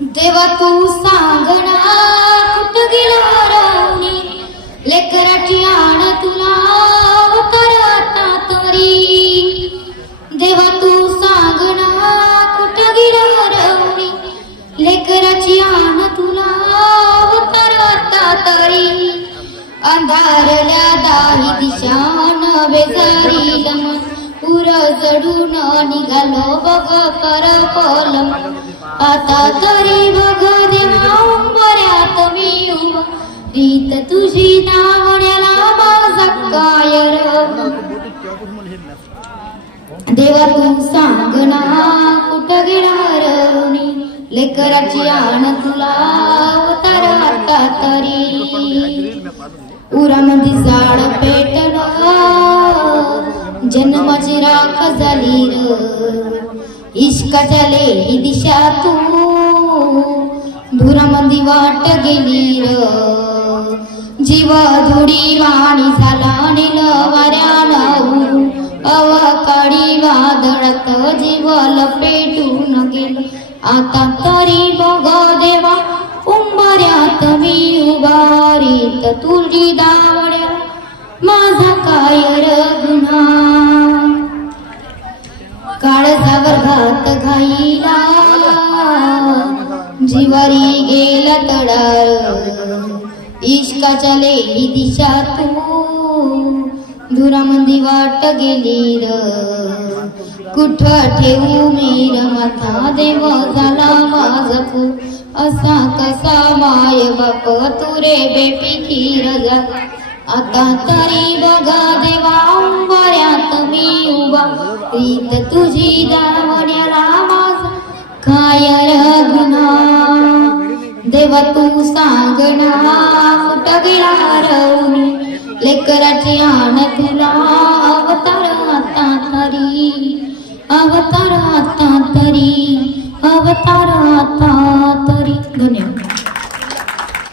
देवा तू सांगणा कुठ गेला रवणी लेकराची आण तुला उतरता तरी देवा तू सांगणा कुठ गेला रवणी लेकराची आण तुला उतरता तरी अंधारल्या दाही दिशा नवे जरी पुर जडून निघालो बघ परपलम आता तरी बघ देवा उंबऱ्यात मी उभा रीत तुझी नावण्याला माझा काय र देवा तू सांगना कुठ गेला रवणी लेकराची आण तुला उतार आता तरी उरामध्ये झाड पेटलं जन्माची राख झाली र इश्काच्या लेही दिशा तू धुरामध्ये वाट गेली र जीव धुडी वाणी झाला नील वाऱ्यानं अवकाळी वादळात जीव लपेटून गेलं आता तरी बघ देवा उंबऱ्यात मी उभारीत तुझी दावड्या माझा काय र गुन्हा काळजावर घात घाईला जीवारी गेला तडार इश्काच्या लेही दिशा तू धुरामध्ये वाट गेली र कुठ ठेवू मेर माथा देव झाला माझा फू असा कसा माय बाप तुरे बेपिकीर जा आता तरी बघा देवा उंबऱ्यात मी उभा रीत तुझी दावण्याला माझा काय र गुन्हा देवा तू सांगना कुठ गेला रवणी लेकराची आण तुला अवतार आता तरी अवतार आता तरी अवतार